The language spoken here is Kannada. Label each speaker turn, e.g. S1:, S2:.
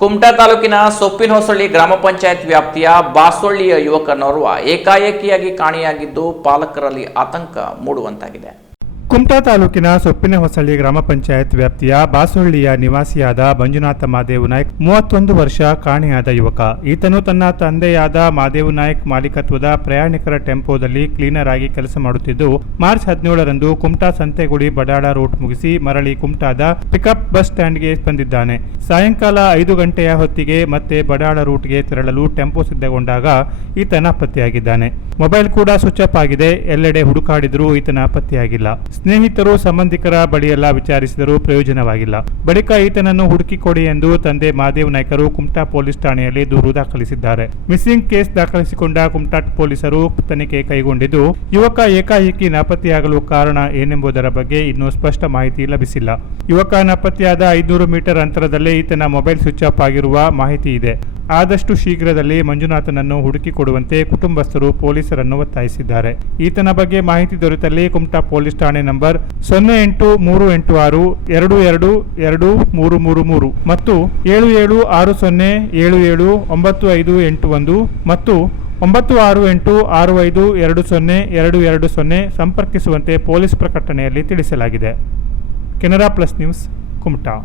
S1: ಕುಮಟಾ ತಾಲೂಕಿನ ಸೊಪ್ಪಿನ ಹೊಸಳ್ಳಿ ಗ್ರಾಮ ಪಂಚಾಯತ್ ವ್ಯಾಪ್ತಿಯ ಬಾಸೊಳ್ಳಿಯ ಯುವಕನೋರ್ವ ಏಕಾಏಕಿಯಾಗಿ ಕಾಣೆಯಾಗಿದ್ದು ಪಾಲಕರಲ್ಲಿ ಆತಂಕ ಮೂಡುವಂತಾಗಿದೆ.
S2: ಕುಮಟಾ ತಾಲೂಕಿನ ಸೊಪ್ಪಿನ ಹೊಸಳ್ಳಿ ಗ್ರಾಮ ಪಂಚಾಯತ್ ವ್ಯಾಪ್ತಿಯ ಬಾಸೊಳ್ಳಿಯ ನಿವಾಸಿಯಾದ ಮಂಜುನಾಥ ಮಾದೇವ್ ನಾಯ್ಕ್, ಮೂವತ್ತೊಂದು ವರ್ಷ ಕಾಣೆಯಾದ ಯುವಕ. ಈತನು ತನ್ನ ತಂದೆಯಾದ ಮಾದೇವ್ ನಾಯ್ಕ್ ಮಾಲೀಕತ್ವದ ಪ್ರಯಾಣಿಕರ ಟೆಂಪೋದಲ್ಲಿ ಕ್ಲೀನರ್ ಆಗಿ ಕೆಲಸ ಮಾಡುತ್ತಿದ್ದು, ಮಾರ್ಚ್ ಹದಿನೇಳರಂದು ಕುಮಟಾ ಸಂತೆಗುಡಿ ಬಡಾಳ ರೂಟ್ ಮುಗಿಸಿ ಮರಳಿ ಕುಮಟಾದ ಪಿಕಪ್ ಬಸ್ ಸ್ಟ್ಯಾಂಡ್ಗೆ ಬಂದಿದ್ದಾನೆ. ಸಾಯಂಕಾಲ ಐದು ಗಂಟೆಯ ಹೊತ್ತಿಗೆ ಮತ್ತೆ ಬಡಾಳ ರೂಟ್ಗೆ ತೆರಳಲು ಟೆಂಪೋ ಸಿದ್ಧಗೊಂಡಾಗ ಈತನ ಪತ್ತೆಯಾಗಿದ್ದಾನೆ. ಮೊಬೈಲ್ ಕೂಡ ಸ್ವಿಚ್ ಆಫ್ ಆಗಿದೆ. ಎಲ್ಲೆಡೆ ಹುಡುಕಾಡಿದರೂ ಈತನ ಪತ್ತೆಯಾಗಿಲ್ಲ. ಸ್ನೇಹಿತರು ಸಂಬಂಧಿಕರ ಬಳಿಯೆಲ್ಲ ವಿಚಾರಿಸಿದರೂ ಪ್ರಯೋಜನವಾಗಿಲ್ಲ. ಬಳಿಕ ಈತನನ್ನು ಹುಡುಕಿಕೊಡಿ ಎಂದು ತಂದೆ ಮಹಾದೇವ್ ನಾಯ್ಕರು ಕುಮಟಾ ಪೊಲೀಸ್ ಠಾಣೆಯಲ್ಲಿ ದೂರು ದಾಖಲಿಸಿದ್ದಾರೆ. ಮಿಸ್ಸಿಂಗ್ ಕೇಸ್ ದಾಖಲಿಸಿಕೊಂಡ ಕುಮಟಾ ಪೊಲೀಸರು ತನಿಖೆ ಕೈಗೊಂಡಿದ್ದು, ಯುವಕ ಏಕಾಏಕಿ ನಾಪತ್ತೆಯಾಗಲು ಕಾರಣ ಏನೆಂಬುದರ ಬಗ್ಗೆ ಇನ್ನೂ ಸ್ಪಷ್ಟ ಮಾಹಿತಿ ಲಭಿಸಿಲ್ಲ. ಯುವಕ ನಾಪತ್ತೆಯಾದ ಐದುನೂರು ಮೀಟರ್ ಅಂತರದಲ್ಲೇ ಈತನ ಮೊಬೈಲ್ ಸ್ವಿಚ್ ಆಫ್ ಆಗಿರುವ ಮಾಹಿತಿ ಇದೆ. ಆದಷ್ಟು ಶೀಘ್ರದಲ್ಲಿ ಮಂಜುನಾಥನನ್ನು ಹುಡುಕಿಕೊಡುವಂತೆ ಕುಟುಂಬಸ್ಥರು ಪೊಲೀಸರನ್ನು ಒತ್ತಾಯಿಸಿದ್ದಾರೆ. ಈತನ ಬಗ್ಗೆ ಮಾಹಿತಿ ದೊರೆತಲ್ಲಿ ಕುಮಟಾ ಪೊಲೀಸ್ ಠಾಣೆ ನಂಬರ್ ಸೊನ್ನೆ ಎಂಟು ಮೂರು ಎಂಟು ಆರು ಎರಡು ಎರಡು ಎರಡು ಮೂರು ಮೂರು ಮೂರು ಮತ್ತು ಏಳು ಏಳು ಆರು ಸೊನ್ನೆ ಏಳು ಏಳು ಒಂಬತ್ತು ಐದು ಎಂಟು ಒಂದು ಮತ್ತು ಒಂಬತ್ತು ಆರು ಎಂಟು ಆರು ಐದು ಎರಡು ಸೊನ್ನೆ ಎರಡು ಎರಡು ಸೊನ್ನೆ ಸಂಪರ್ಕಿಸುವಂತೆ ಪೊಲೀಸ್ ಪ್ರಕಟಣೆಯಲ್ಲಿ ತಿಳಿಸಲಾಗಿದೆ. Canara plus news Kumta.